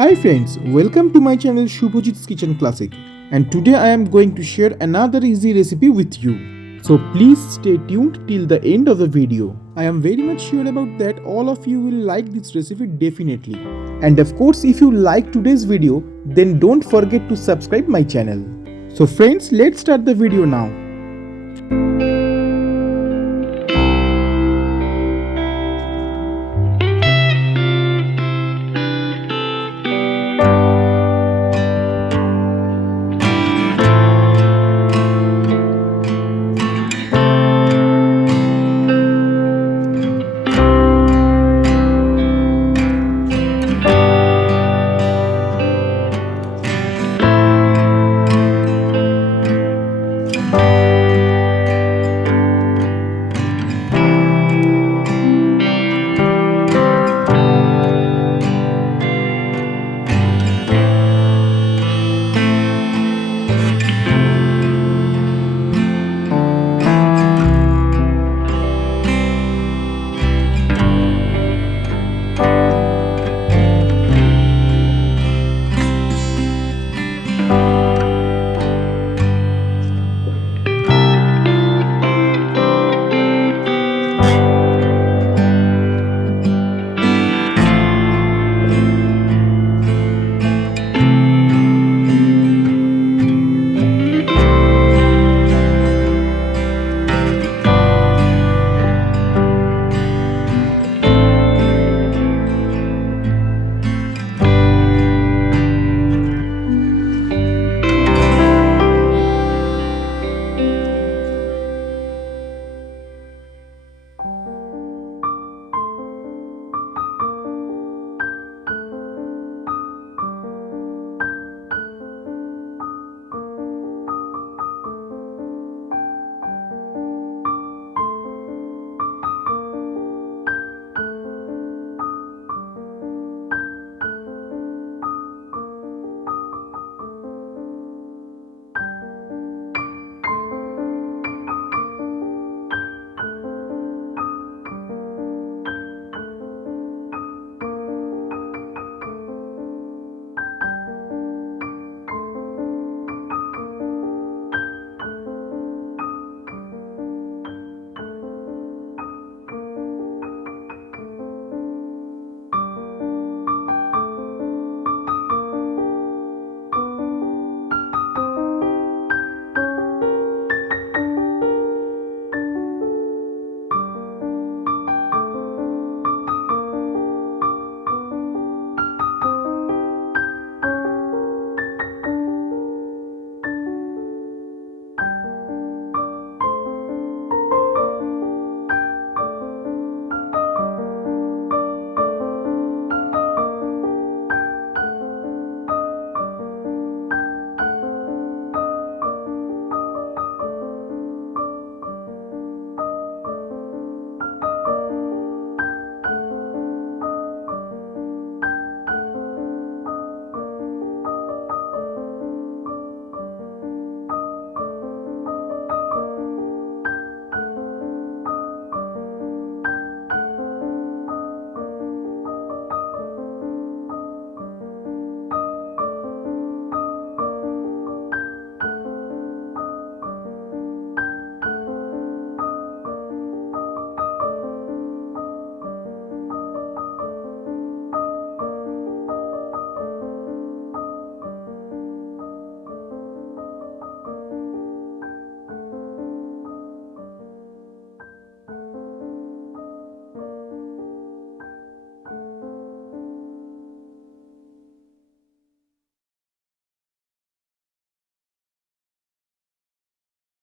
Hi friends, welcome to my channel Shubhajit's Kitchen Classic, and today I am going to share another easy recipe with you. So please stay tuned till the end of the video. I am very much sure about that all of you will like this recipe definitely. And of course, if you like today's video, then don't forget to subscribe my channel. So friends, let's start the video now.